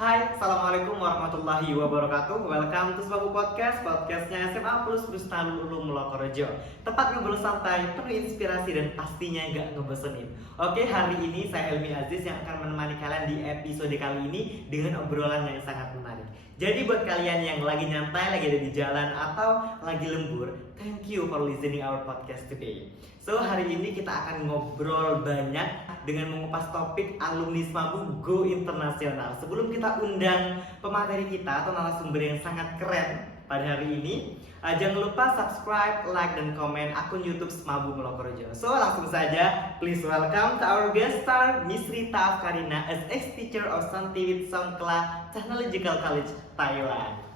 Hai, Assalamualaikum warahmatullahi wabarakatuh. Welcome to Smabu Podcast, podcastnya SMA Plus Bustanul Ulum Lokorejo. Tempat ngobrol santai, penuh inspirasi dan pastinya nggak ngebosenin. Oke, hari ini saya Helmi Aziz yang akan menemani kalian di episode kali ini dengan obrolan yang sangat menarik. Jadi buat kalian yang lagi nyantai, lagi ada di jalan atau lagi lembur, thank you for listening our podcast today. So hari ini kita akan ngobrol banyak dengan mengupas topik alumni Smabu Go Internasional. Sebelum kita undang pemateri kita atau narasumber yang sangat keren pada hari ini, jangan lupa subscribe, like, dan komen akun YouTube Smabu Lokorejo. So langsung saja, please welcome to our guest star Miss Rita Afkarina as ex-teacher of Santiwit Songkla Technological College, Thailand.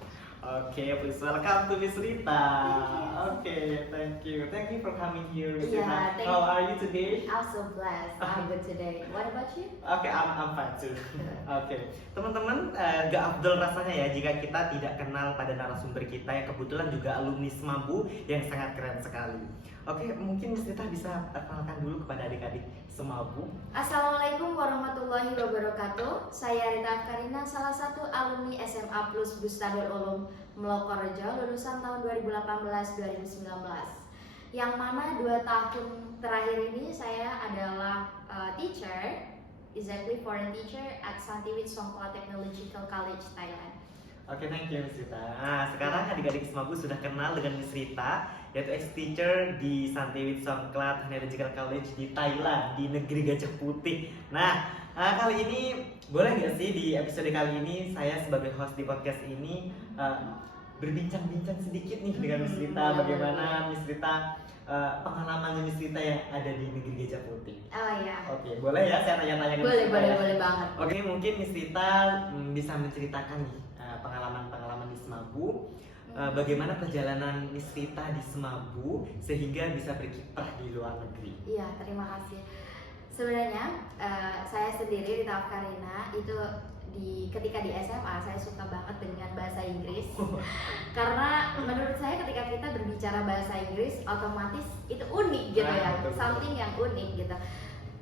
Okay, please welcome to Miss Rita. Okay, thank you. Thank you for coming here, Miss Rita. How are you today? I'm so blessed. I'm good today. What about you? Okay, I'm fine too. Okay, teman-teman, gak afdol rasanya ya jika kita tidak kenal pada narasumber kita yang kebetulan juga alumni Smabu yang sangat keren sekali. Oke, mungkin Miss Rita bisa perkenalkan dulu kepada adik-adik Smabu. Assalamualaikum warahmatullahi wabarakatuh. Saya Rita Afkarina, salah satu alumni SMA Plus Bustanul Ulum Lokorejo, lulusan tahun 2018-2019. Yang mana 2 tahun terakhir ini saya adalah teacher, exactly foreign teacher at Santiwit Songkla Technological College, Thailand. Oke, thank you Miss Rita. Nah, sekarang adik-adik Smabu sudah kenal dengan Miss Rita, yaitu ex-teacher di Santiwit Songkla Technological College di Thailand, di negeri Gajah Putih. Nah, kali ini boleh nggak sih di episode kali ini saya sebagai host di podcast ini berbincang-bincang sedikit nih dengan Miss Rita, bagaimana Miss Rita pengalaman Miss Rita yang ada di negeri Gajah Putih. Oh iya. Oke, boleh ya saya tanya-tanya ke Miss Rita? Boleh banget. Oke, mungkin Miss Rita bisa menceritakan nih pengalaman-pengalaman di Smabu. Bagaimana perjalanan Miss Rita di Smabu sehingga bisa berkiprah di luar negeri? Iya, terima kasih. Sebenarnya saya sendiri Rita Afkarina itu ketika di SMA saya suka banget dengan bahasa Inggris. Karena menurut saya ketika kita berbicara bahasa Inggris otomatis itu unik gitu ya, something yang unik gitu.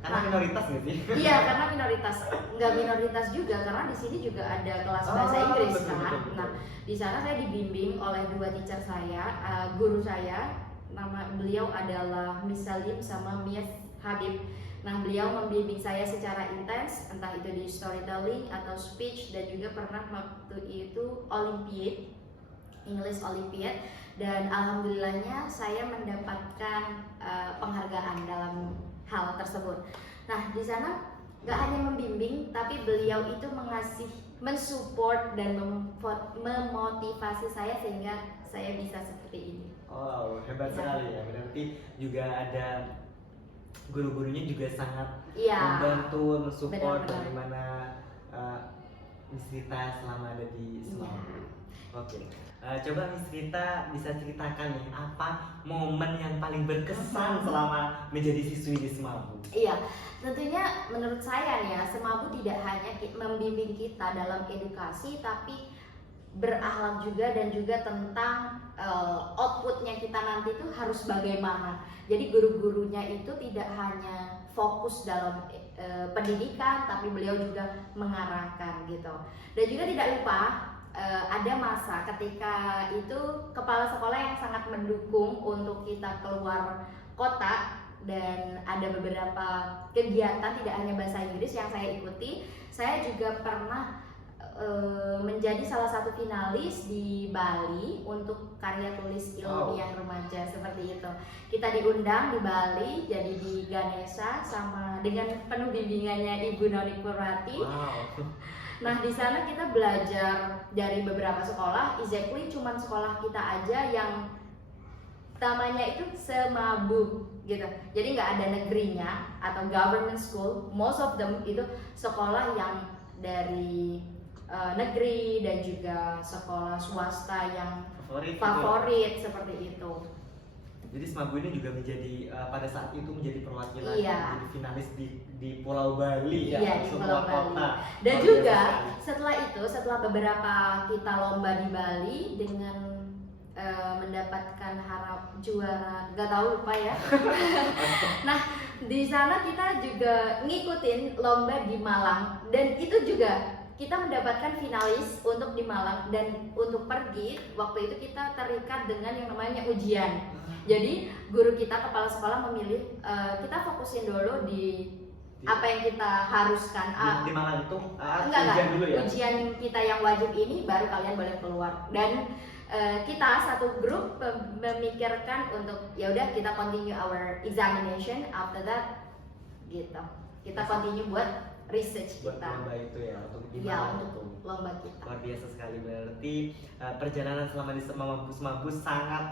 Karena minoritas nggak sih? Iya, karena minoritas. Nggak minoritas juga, karena di sini juga ada kelas bahasa Inggris kan. Nah, di sana saya dibimbing oleh 2 teacher saya, guru saya, nama beliau adalah Miss Salim sama Miss Habib. Nah, beliau membimbing saya secara intens, entah itu di storytelling atau speech, dan juga pernah waktu itu Olympiad, English Olympiad, dan alhamdulillahnya saya mendapatkan penghargaan dalam hal tersebut. Nah, di sana gak hanya membimbing, tapi beliau itu mensupport dan memotivasi saya sehingga saya bisa seperti ini. Wow, hebat sekali ya. Berarti juga ada guru-gurunya juga sangat membantu, mensupport bagaimana Miss Rita selama ada di Smabu. Oke. Coba Miss Rita bisa ceritakan nih apa momen yang paling berkesan selama menjadi siswi di Smabu? Iya, tentunya menurut saya nih ya, Smabu tidak hanya membimbing kita dalam edukasi, tapi berakhlak juga, dan juga tentang outputnya kita nanti itu harus bagaimana. Jadi guru-gurunya itu tidak hanya fokus dalam pendidikan, tapi beliau juga mengarahkan gitu. Dan juga tidak lupa ada masa ketika itu kepala sekolah yang sangat mendukung untuk kita keluar kota, dan ada beberapa kegiatan tidak hanya bahasa Inggris yang saya ikuti. Saya juga pernah menjadi salah satu finalis di Bali untuk karya tulis ilmiah remaja seperti itu. Kita diundang di Bali, jadi di Ganesha sama dengan penuh bimbingannya Ibu Noni Purwati. Nah, di sana kita belajar dari beberapa sekolah, exactly cuman sekolah kita aja yang namanya itu Smabu gitu. Jadi nggak ada negerinya atau government school, most of them itu sekolah yang dari negeri dan juga sekolah swasta yang favorit seperti itu. Jadi Smabu ini juga menjadi pada saat itu menjadi perwakilan jadi finalis di Pulau Bali ya, di Pulau kota. Dan juga setelah beberapa kita lomba di Bali dengan mendapatkan juara, nggak tahu lupa ya. Nah, di sana kita juga ngikutin lomba di Malang, dan itu juga kita mendapatkan finalis untuk di Malang, dan untuk pergi waktu itu kita terikat dengan yang namanya ujian. Jadi guru kita, kepala sekolah memilih kita fokusin dulu di apa yang kita haruskan. Di Malang itu Enggak, ujian dulu ya. ujian kita yang wajib ini baru kalian boleh keluar. Dan kita satu grup memikirkan untuk ya udah kita continue our examination, after that gitu. Kita continue buat research Buat kita. lomba itu ya, untuk di Iya, Malang untuk itu. lomba kita. Luar biasa sekali, berarti perjalanan selama di Semabus sangat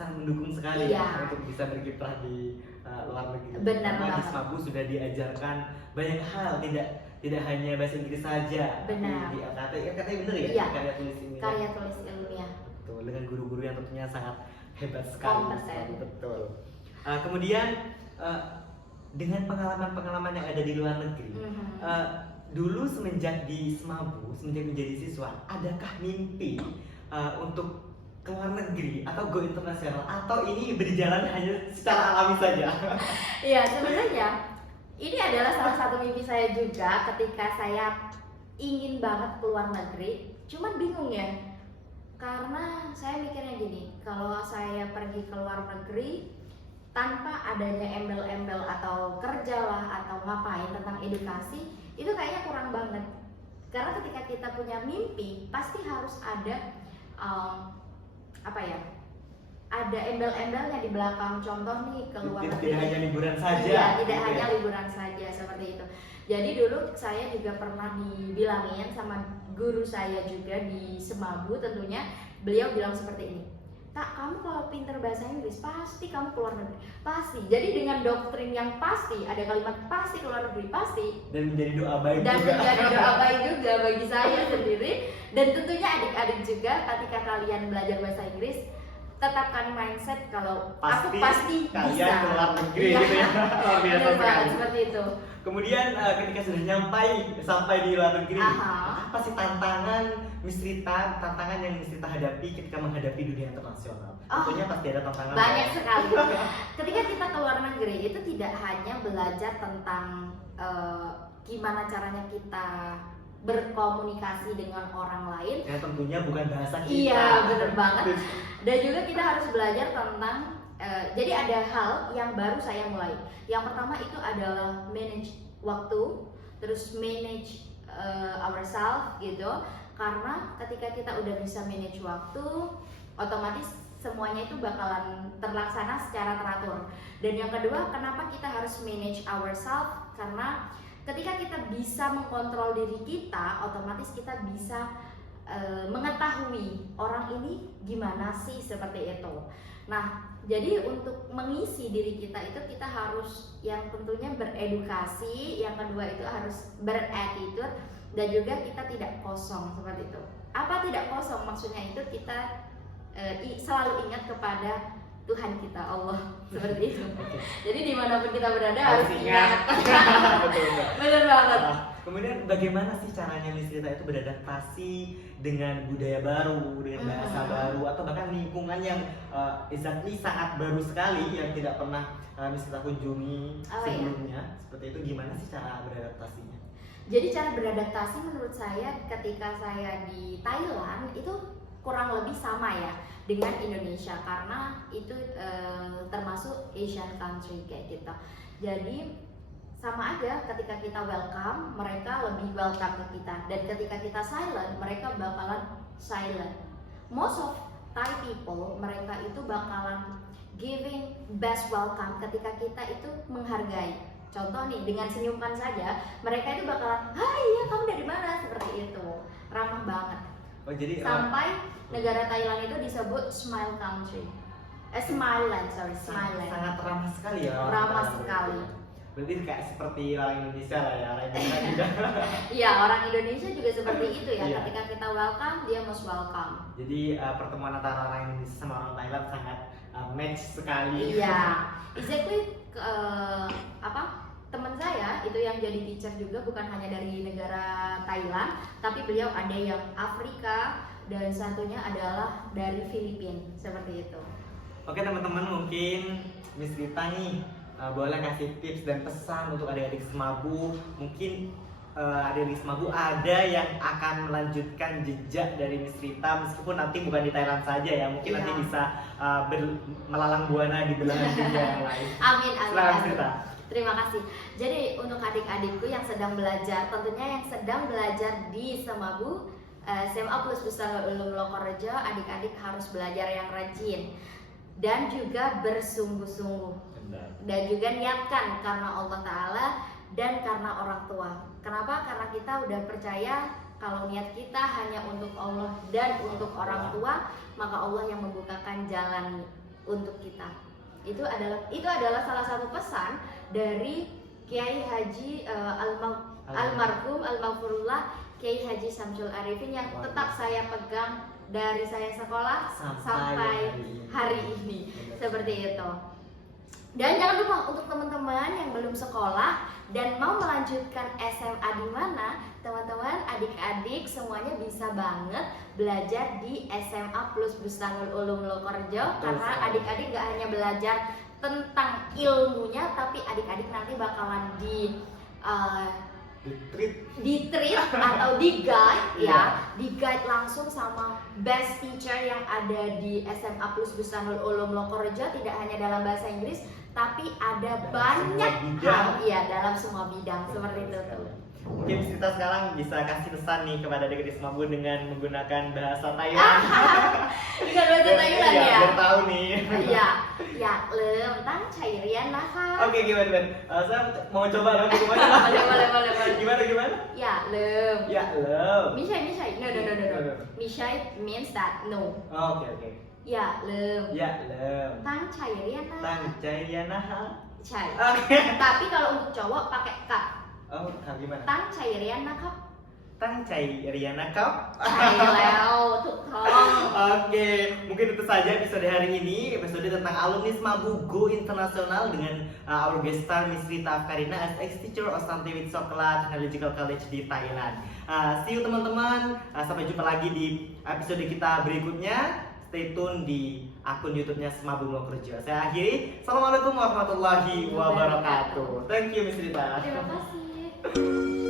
mendukung sekali Iya. ya untuk bisa berkiprah di luar negeri. Benar Karena di banget. Semabus sudah diajarkan banyak hal, tidak hanya bahasa Inggris saja. Benar. Di LKT bener ya? Iya. Karya tulis ini. Karya tulis ilmiah. Betul, dengan guru-guru yang tentunya sangat hebat sekali. Kompeten. Betul. Kemudian dengan pengalaman-pengalaman yang ada di luar negeri, dulu semenjak di Semabu, semenjak menjadi siswa, adakah mimpi untuk ke luar negeri atau go internasional, atau ini berjalan hanya secara alami saja? Iya, sebenarnya ini adalah salah satu mimpi saya juga ketika saya ingin banget ke luar negeri. Cuman bingung ya, karena saya mikirnya gini, kalau saya pergi ke luar negeri tanpa adanya embel-embel atau kerja lah atau ngapain tentang edukasi, itu kayaknya kurang banget. Karena ketika kita punya mimpi, pasti harus ada ada embel-embelnya di belakang. Contoh nih, keluar negeri. Tidak hanya liburan saja. Iya, tidak gitu hanya ya. liburan saja seperti itu. Jadi dulu saya juga pernah dibilangin sama guru saya juga di Semabu, tentunya beliau bilang seperti ini, "Kak, kamu kalau pinter bahasa Inggris pasti kamu keluar negeri, pasti." Jadi dengan doktrin yang pasti, ada kalimat pasti keluar negeri, pasti, Dan menjadi doa baik dan juga. menjadi doa baik juga bagi saya sendiri, dan tentunya adik-adik juga. Ketika kalian belajar bahasa Inggris, tetapkan mindset kalau aku pasti kalian bisa keluar negeri Iya. gitu ya. Luar biasa Benar banget, sekali. seperti itu. Kemudian ketika sudah sampai di luar negeri, Aha. apa sih tantangan yang Miss Rita hadapi ketika menghadapi dunia internasional? Oh, Tentunya pasti ada tantangan. banyak ya. sekali. Ketika kita ke luar negeri itu tidak hanya belajar tentang gimana caranya kita berkomunikasi dengan orang lain. Ya tentunya bukan bahasa kita. Iya, bener banget. Dan juga kita harus belajar tentang jadi ada hal yang baru saya mulai. Yang pertama itu adalah manage waktu, terus manage ourselves gitu. Karena ketika kita udah bisa manage waktu, otomatis semuanya itu bakalan terlaksana secara teratur. Dan yang kedua, kenapa kita harus manage ourselves? Karena ketika kita bisa mengkontrol diri kita, otomatis kita bisa mengetahui orang ini gimana sih, seperti itu. Nah, jadi untuk mengisi diri kita itu kita harus yang tentunya beredukasi, yang kedua itu harus berattitude, dan juga kita tidak kosong, seperti itu. Apa tidak kosong? Maksudnya itu kita selalu ingat kepada Tuhan kita, Allah, seperti itu. Jadi dimanapun kita berada harus ingat. Betul. Bener banget. Kemudian bagaimana sih caranya Miss Rita itu beradaptasi dengan budaya baru, dengan bahasa baru, atau bahkan lingkungan yang exactly sangat baru sekali yang tidak pernah Miss Rita kunjungi sebelumnya? Seperti itu, gimana sih cara beradaptasinya? Jadi cara beradaptasi menurut saya ketika saya di Thailand itu kurang lebih sama ya dengan Indonesia, karena itu termasuk Asian country kayak gitu. Jadi sama aja, ketika kita welcome, mereka lebih welcome ke kita, dan ketika kita silent, mereka bakalan silent. Most of Thai people, mereka itu bakalan giving best welcome ketika kita itu menghargai. Contoh nih, dengan senyuman saja, mereka itu bakalan, "Hai ya, kamu dari mana?" Seperti itu, ramah banget. Oh, jadi Sampai negara Thailand itu disebut smile country, Smileland, Smileland. sangat ramah sekali ya. orang Ramah Thailand sekali. Berarti kayak seperti orang Indonesia lah ya, orang Indonesia juga. Iya, orang Indonesia juga seperti itu ya. Iya. Ketika kita welcome, dia most welcome. Jadi pertemuan antara orang Indonesia sama orang Thailand sangat match sekali. Iya, exactly. Teman saya itu yang jadi teacher juga bukan hanya dari negara Thailand, tapi beliau ada yang Afrika, dan satunya adalah dari Filipina, seperti itu. Oke teman-teman, mungkin Miss Rita nih boleh kasih tips dan pesan untuk adik-adik Semabu, mungkin adik Risma Bu ada yang akan melanjutkan jejak dari Miss Rita meskipun nanti bukan di Thailand saja ya, mungkin nanti Iya. bisa melalang buana di belahan dunia yang lain. Amin, amin, Silakan Miss amin. Rita. Terima kasih. Jadi untuk adik-adikku yang sedang belajar, tentunya yang sedang belajar di Semabu SMA Plus Pusat Ulum Lokorejo, adik-adik harus belajar yang rajin dan juga bersungguh-sungguh. Dan juga niatkan karena Allah Ta'ala dan karena orang tua. Kenapa? Karena kita udah percaya kalau niat kita hanya untuk Allah dan untuk orang tua, maka Allah yang membukakan jalan untuk kita. Itu adalah salah satu pesan dari Kiai Haji almarhum almarhumullah Kiai Haji Samsul Arifin yang tetap saya pegang dari saya sekolah sampai hari ini. Seperti itu. Dan jangan lupa untuk teman-teman yang belum sekolah dan mau melanjutkan SMA di mana, teman-teman, adik-adik semuanya bisa banget belajar di SMA Plus Bustanul Ulum Lokorejo, karena adik-adik gak hanya belajar tentang ilmunya, tapi adik-adik nanti bakalan di-treat atau di-guide ya, di-guide langsung sama best teacher yang ada di SMA Plus Bustanul Ulum Lokorejo, tidak hanya dalam bahasa Inggris tapi ada banyak hal ya dalam semua bidang. Seperti itu tuh. Mungkin kita sekarang bisa kasih pesan nih kepada adik Risma Bu dengan menggunakan bahasa Thailand. Dengan bahasa Thailand ya. Biar tahu nih. Iya, ya lem tang cairian naka. Oke, gimana? Saya mau coba dong gimana? Boleh. Gimana? Ya lem. Ya, love. Mishai. No. Mishai means that no. Oke. Ya lem. Ya, love. Tang cairian naka. Tang Cairianaha. Cai. Oke. Tapi kalau untuk cowok pakai kap. Oh, gimana? Tang cairian naka. Tang Cairiana Cup. Cai leo, tuh tong. Oke, mungkin itu saja episode hari ini, episode tentang alumni Semabu Go Internasional dengan our guest star Miss Rita Afkarina as ex-teacher of Scientific Chocolate Technological College di Thailand. See you teman-teman, sampai jumpa lagi di episode kita berikutnya. Stay tune di akun YouTube-nya Semabu Lokorejo. Saya akhiri. Assalamualaikum warahmatullahi wabarakatuh. Thank you Miss Rita. Terima kasih.